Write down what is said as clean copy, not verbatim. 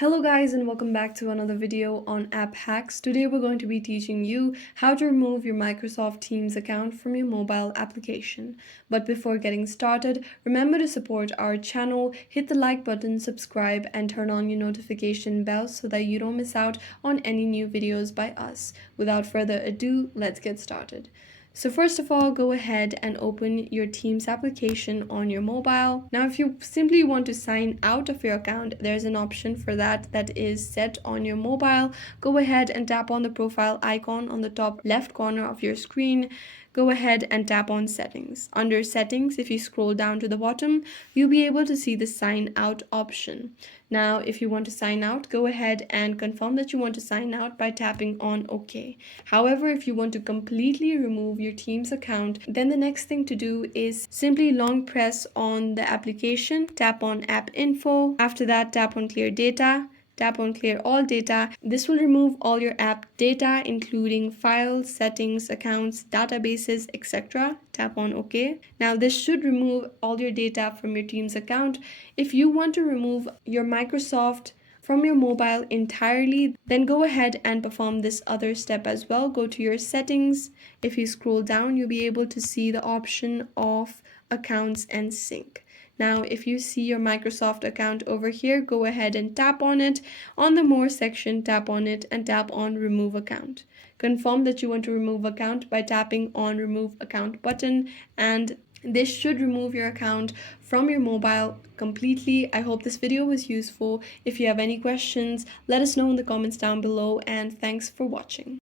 Hello guys and welcome back to another video on app hacks. Today we're going to be teaching you how to remove your Microsoft Teams account from your mobile application. But before getting started, remember to support our channel, hit the like button, subscribe and turn on your notification bell so that you don't miss out on any new videos by us. Without further ado, let's get started. So first of all, go ahead and open your Teams application on your mobile. Now, if you simply want to sign out of your account, there's an option for that is set on your mobile. Go ahead and tap on the profile icon on the top left corner of your screen. Go ahead and tap on settings. Under settings, if you scroll down to the bottom, you'll be able to see the sign out option. Now, if you want to sign out, go ahead and confirm that you want to sign out by tapping on OK. However, if you want to completely remove your Teams account, then the next thing to do is simply long press on the application, tap on app info. After that, tap on clear data. Tap on clear all data. This will remove all your app data, including files, settings, accounts, databases, etc. Tap on OK. Now this should remove all your data from your Teams account. If you want to remove your Microsoft from your mobile entirely, then go ahead and perform this other step as well. Go to your settings. If you scroll down, you'll be able to see the option of accounts and sync. Now, if you see your Microsoft account over here, go ahead and tap on it. On the More section, tap on it and tap on Remove Account. Confirm that you want to remove account by tapping on Remove Account button, and this should remove your account from your mobile completely. I hope this video was useful. If you have any questions, let us know in the comments down below, and thanks for watching.